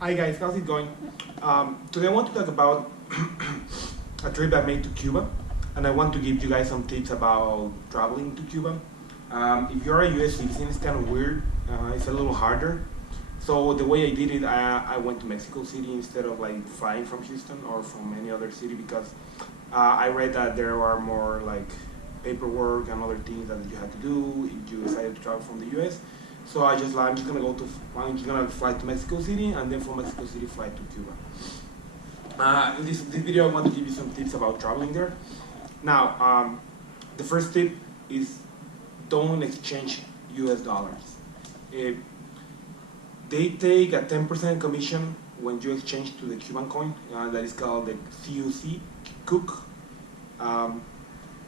Hi guys, how's it going? Today I want to talk about a trip I made to Cuba, and I want to give you guys some tips about traveling to Cuba. If you're a US citizen, it's kind of weird. It's a little harder. So the way I did it, I went to Mexico City instead of like flying from Houston or from any other city because I read that there are more like paperwork and other things that you have to do if you decided to travel from the US. So I'm just gonna I'm just gonna fly to Mexico City and then from Mexico City fly to Cuba. In this video, I want to give you some tips about traveling there. Now, the first tip is don't exchange US dollars. Uh, they take a 10% commission when you exchange to the Cuban coin, that is called the CUC, Cook.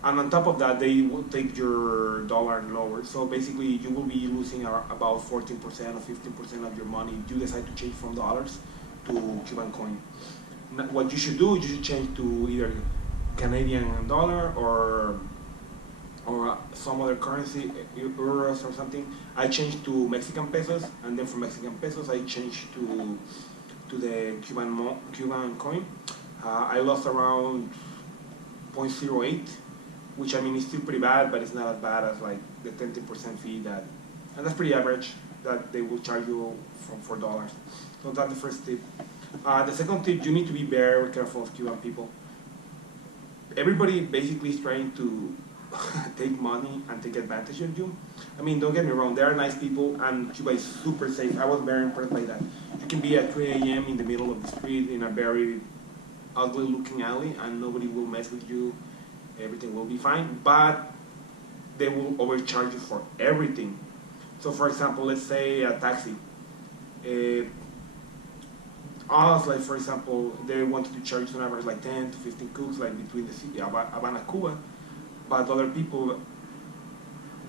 And on top of that, they will take your dollar and lower. So basically, you will be losing about 14% or 15% of your money if you decide to change from dollars to Cuban coin. What you should do, you should change to either Canadian dollar or some other currency, euros or something. I changed to Mexican pesos, and then from Mexican pesos, I changed to the Cuban coin. I lost around 0.08, which I mean is still pretty bad, but it's not as bad as like the 10% fee and that's pretty average that they will charge you for dollars. So that's the first tip. The second tip, you need to be very careful of Cuban people. Everybody basically is trying to take money and take advantage of you. I mean, don't get me wrong, they are nice people and Cuba is super safe. I was very impressed by that. You can be at 3 a.m. in the middle of the street in a very ugly looking alley and nobody will mess with you. Everything will be fine, but they will overcharge you for everything. So for example, let's say a taxi. Us, like for example, they wanted to charge on average like 10 to 15 cooks like between the city, Havana, Cuba, but other people,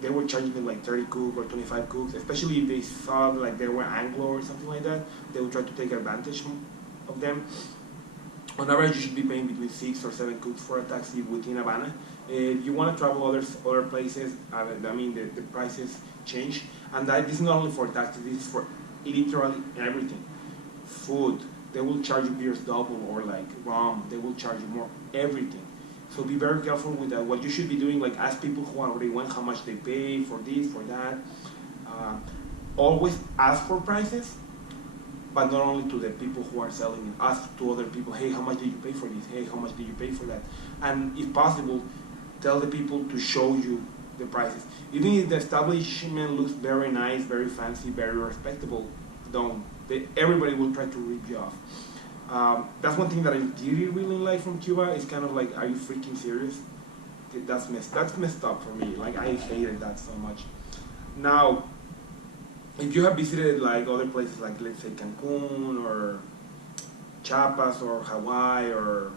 they were charging them like 30 cooks or 25 cooks, especially if they saw like they were Anglo or something like that, they would try to take advantage of them. On average, you should be paying between 6 or 7 cooks for a taxi within Havana. If you want to travel other places, I mean the prices change, and this is not only for taxis. This is for literally everything. Food, they will charge you beers double, or like rum, they will charge you more. Everything. So be very careful with that. What you should be doing, like ask people who already went how much they pay for this, for that. Always ask for prices, but not only to the people who are selling it, ask to other people, hey, how much did you pay for this? Hey, how much did you pay for that? And if possible, tell the people to show you the prices. Even if the establishment looks very nice, very fancy, very respectable, don't. Everybody will try to rip you off. That's one thing that I really like from Cuba. It's kind of like, are you freaking serious? That's messed up for me. Like, I hated that so much. Now, if you have visited like other places, like let's say Cancun or Chiapas or Hawaii or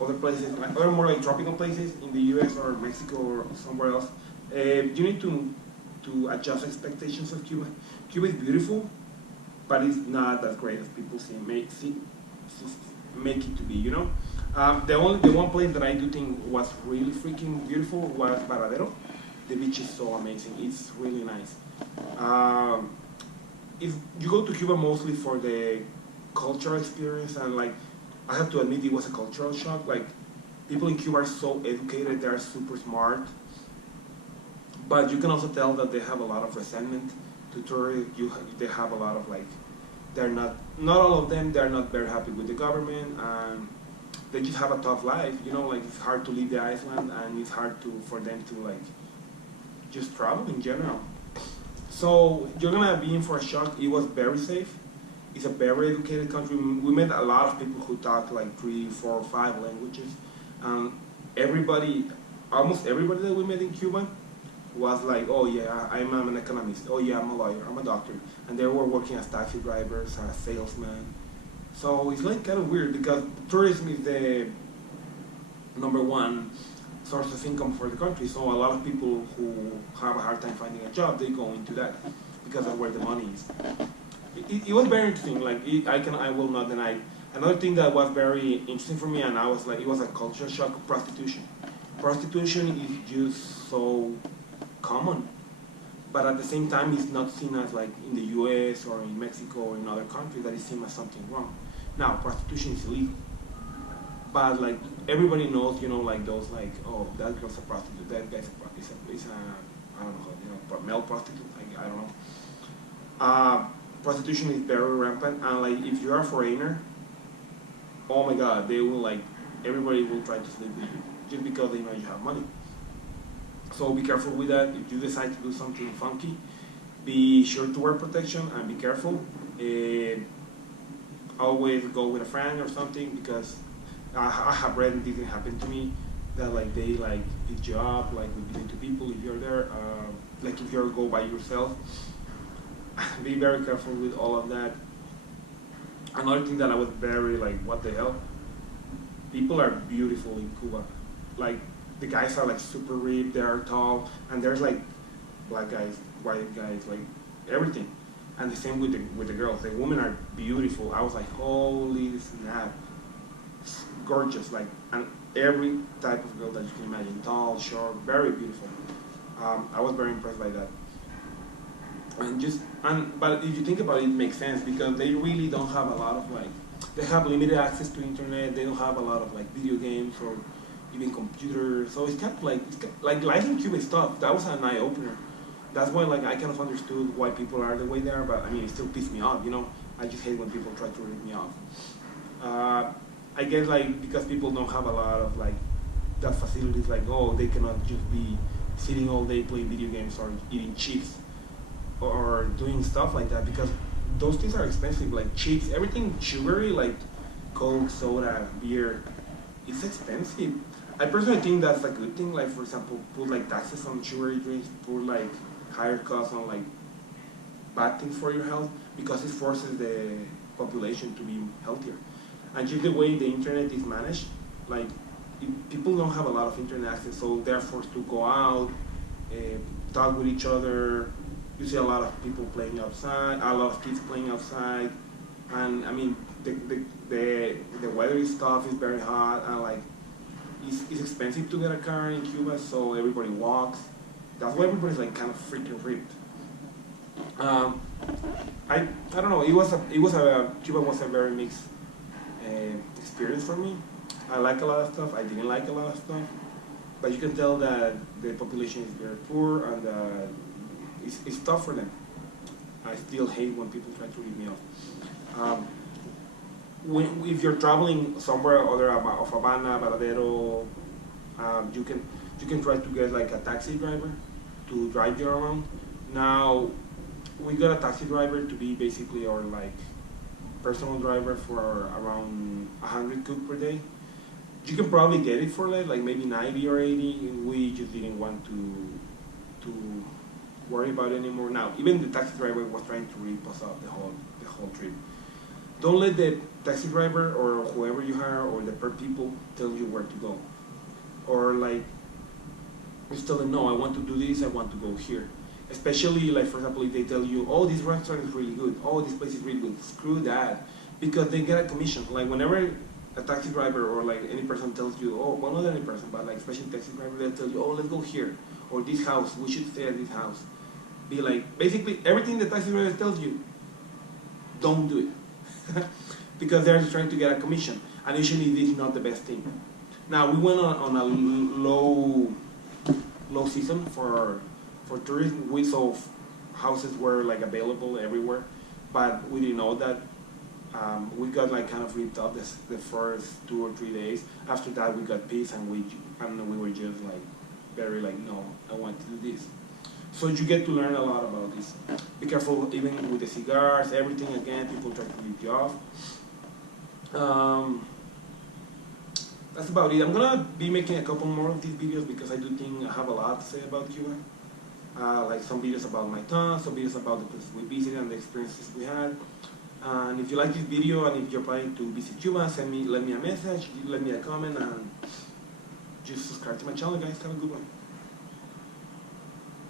other places, like other more like tropical places in the U.S. or Mexico or somewhere else, you need to adjust expectations of Cuba. Cuba is beautiful, but it's not as great as people make it to be. You know, the one place that I do think was really freaking beautiful was Varadero. The beach is so amazing. It's really nice. If you go to Cuba mostly for the cultural experience, and like I have to admit it was a cultural shock. Like people in Cuba are so educated, they are super smart, but you can also tell that they have a lot of resentment to tourists. They have a lot of like, they're not all of them, they're not very happy with the government, and they just have a tough life. You know, like it's hard to leave the island, and it's hard for them to like just travel in general. So you're gonna be in for a shock. It was very safe. It's a very educated country. We met a lot of people who talk like 3, 4, 5 languages. Almost everybody that we met in Cuba was like, oh yeah, I'm an economist. Oh yeah, I'm a lawyer. I'm a doctor. And they were working as taxi drivers, as salesmen. So it's like kind of weird because tourism is the #1 source of income for the country. So a lot of people who have a hard time finding a job, they go into that because of where the money is. It was very interesting. Like I will not deny. Another thing that was very interesting for me, and I was like, it was a culture shock: prostitution. Prostitution is just so common, but at the same time, it's not seen as like in the U.S. or in Mexico or in other countries that is seen as something wrong. Now, prostitution is illegal, but like everybody knows, like those like, oh, that girl's a prostitute, that guy's is a I don't know, male prostitute. I don't know. Prostitution is very rampant, and like if you're a foreigner, oh my God, they will like everybody will try to sleep with you just because they know you have money. So be careful with that. If you decide to do something funky, be sure to wear protection and be careful. Always go with a friend or something, because I have read, and it didn't happen to me, that like they like beat you up, like with between two people if you're there. Like if you go by yourself, be very careful with all of that. Another thing that I was very like, what the hell? People are beautiful in Cuba. Like the guys are like super ripped, they are tall, and there's like black guys, white guys, like everything. And the same with the girls. The women are beautiful. I was like, holy snap, gorgeous. Like, and every type of girl that you can imagine, tall, short, very beautiful. I was very impressed by that. But if you think about it, it makes sense, because they really don't have a lot of like, they have limited access to internet. They don't have a lot of like video games or even computers. So it's kind of like life in Cuba is tough. That was an eye opener. That's why like I kind of understood why people are the way they are. But I mean, it still pissed me off. I just hate when people try to rip me off. I guess like because people don't have a lot of like that facilities. Like, oh, they cannot just be sitting all day playing video games or eating chips or doing stuff like that, because those things are expensive, like chips, everything sugary, like Coke, soda, beer, it's expensive. I personally think that's a good thing, like for example, put like taxes on sugary drinks, put like higher costs on like bad things for your health, because it forces the population to be healthier. And just the way the internet is managed, like people don't have a lot of internet access, so they're forced to go out, talk with each other. You see a lot of people playing outside, a lot of kids playing outside, and I mean the weather is tough, it's very hot, and like it's expensive to get a car in Cuba, so everybody walks. That's why everybody's like kind of freaking ripped. I don't know. Cuba was a very mixed experience for me. I like a lot of stuff. I didn't like a lot of stuff, but you can tell that the population is very poor, and it's tough for them. I still hate when people try to rip me off. If you're traveling somewhere other of Havana, Varadero, you can try to get like a taxi driver to drive you around. Now, we got a taxi driver to be basically our like personal driver for around 100 cook per day. You can probably get it for like maybe 90 or 80. We just didn't want to worry about it anymore. Now, even the taxi driver was trying to rip us off the whole trip. Don't let the taxi driver or whoever you hire or the per people tell you where to go. Or like, just tell them, no, I want to do this, I want to go here. Especially like, for example, if they tell you, oh, this restaurant is really good, oh, this place is really good, screw that. Because they get a commission. Like whenever a taxi driver or like any person tells you, oh, well, not any person, but like especially taxi driver, they'll tell you, oh, let's go here. Or this house, we should stay at this house. Be like, basically everything the taxi driver tells you, don't do it. Because they're just trying to get a commission. And usually this is not the best thing. Now, we went on a low season for tourism. We saw houses were like available everywhere, but we didn't know that. We got like kind of ripped off the first 2 or 3 days. After that, we got pissed, and we were just like very like, no, I want to do this. So you get to learn a lot about this. Be careful even with the cigars, everything. Again, people try to rip you off. That's about it. I'm gonna be making a couple more of these videos because I do think I have a lot to say about Cuba. Like some videos about my town, some videos about the places we visited and the experiences we had. And if you like this video and if you're planning to visit Cuba, let me a message, let me a comment, and just subscribe to my channel, guys. Have a good one.